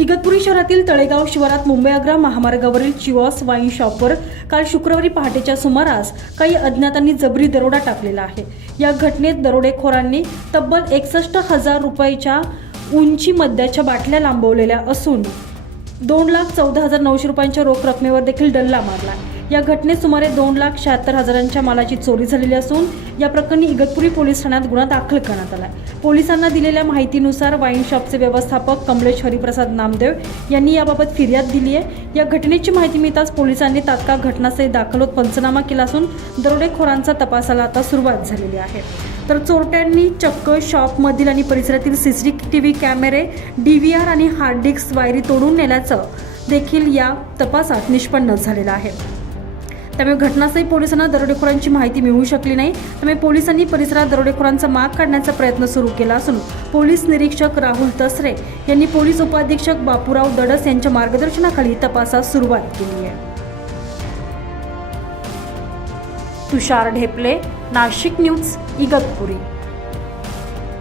इगतपुरी शहरातील तळेगाव शिवारात मुंबई आग्रा महामार्गावरील चिवॉस वाईन शॉपवर काल शुक्रवारी पहाटेच्या सुमारास काही अज्ञातांनी जबरी दरोडा टाकलेला आहे. या घटनेत दरोडेखोरांनी तब्बल एकसष्ट हजार रुपयाच्या उंची मद्याच्या बाटल्या लांबवलेल्या असून दोन लाख चौदा हजार नऊशे रुपयांच्या रोख रकमेवर देखील डल्ला मारला या घटनेत सुमारे दोन लाख शहात्तर हजारांच्या मालाची चोरी झालेली असून या प्रकरणी इगतपुरी पोलीस ठाण्यात गुन्हा दाखल करण्यात आला पोलिसांना दिलेल्या माहितीनुसार वाईन शॉपचे व्यवस्थापक कमलेश हरिप्रसाद नामदेव यांनी याबाबत फिर्याद दिली आहे या घटनेची माहिती मिळताच पोलिसांनी तात्काळ घटनास्थळी दाखल होत पंचनामा केला असून दरोडेखोरांचा तपासाला आता सुरुवात झालेली आहे. तर चोरट्यांनी चक्क शॉपमधील आणि परिसरातील सी सी टी व्ही कॅमेरे डी व्ही आर आणि हार्ड डिस्क वायरी तोडून नेल्याचं देखील या तपासात निष्पन्न झालेलं आहे. त्यामुळे घटनास्थळी पोलिसांना दरोडेखोरांची माहिती मिळू शकली नाही. त्यामुळे पोलिसांनी परिसरात दरोडेखोरांचा माग काढण्याचा प्रयत्न सुरू केला असून पोलीस निरीक्षक राहुल तसरे यांनी पोलीस उपाधीक्षक बापूराव दडस यांच्या मार्गदर्शनाखाली तपासास सुरुवात केली आहे. तुषार ढेपले नाशिक न्यूज इगतपुरी.